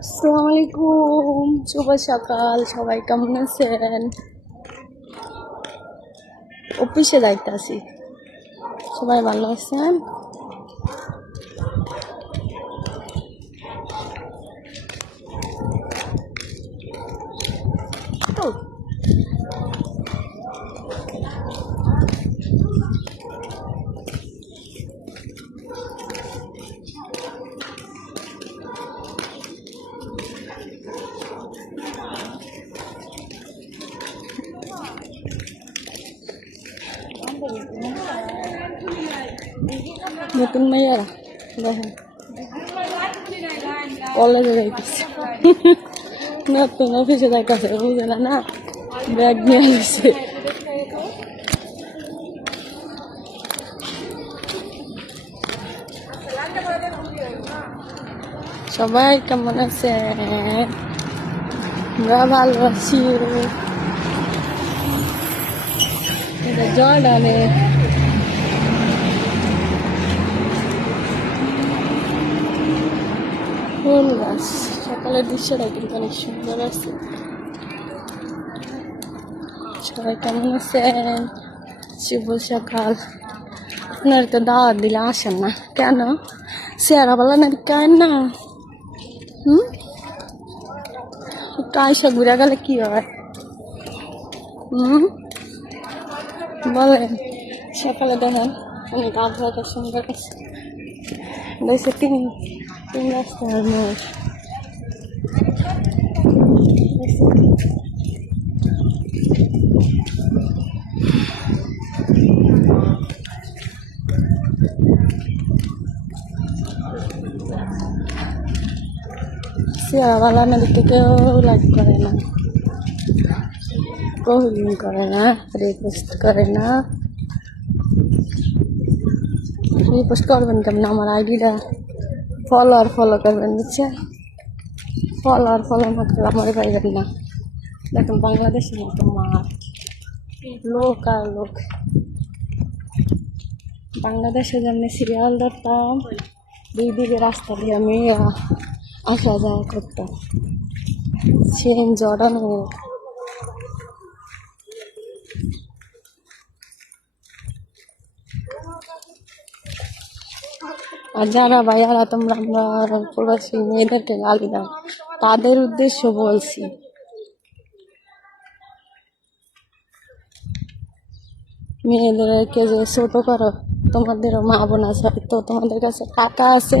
আসসালামু আলাইকুম, শুভ সকাল। সবাই কেমন আছেন? অফিসে যাইতাছি। সবাই ভালো আছেন? তো নতুন মেয়েরা দেখেন কলেজে যাইতেছে, নতুন অফিসে যাইতেছে, বুঝে না না ব্যাগ নিয়ে আসছে। সবাই কেমন আছে? আমরা ভালো আছি। এটা জর্ডানে ফুল গাছ। সকালের দৃশ্যটা কিন্তু অনেক সুন্দর আছে। সবাই কেমন আছেন? শুভ সকাল। আপনার তো দাওয়াত দিলে আসেন না কেন? চেহারা বলা না কেন না? কায়সা ঘুরে গেলে কি হয়? বলেন। সকালে দেখেন অনেক আবহাওয়াটা সুন্দর আছে। দেখছে তিন তিন রাস্তার মোড়। চেহারাওয়ালা না দেখতে কেউ লাইক করে না, কহিলিং করে না, রিপোস্ট করে না। রিপোস্ট করবেন কেমন? আমার আইডিটা ফলো করবেন, বুঝছেন? ফলো না করলে আমার পাইবেন না। দেখুন বাংলাদেশের মতো মাঠ, লোক আর লোক। বাংলাদেশে যেমন সিরিয়াল ধরতাম, দুই দিকে রাস্তা দিয়ে আমি আসা যাওয়া করতাম, সেম জড়ানো। আর যারা ভাইয়ারা তোমরা আমরা প্রবাসী মেয়েদেরকে গালি দাও, তাদের উদ্দেশ্য বলছি, মেয়েদেরকে যে ছোট করো, তোমাদেরও মা বোন আছে, তো তোমাদের কাছে টাকা আছে,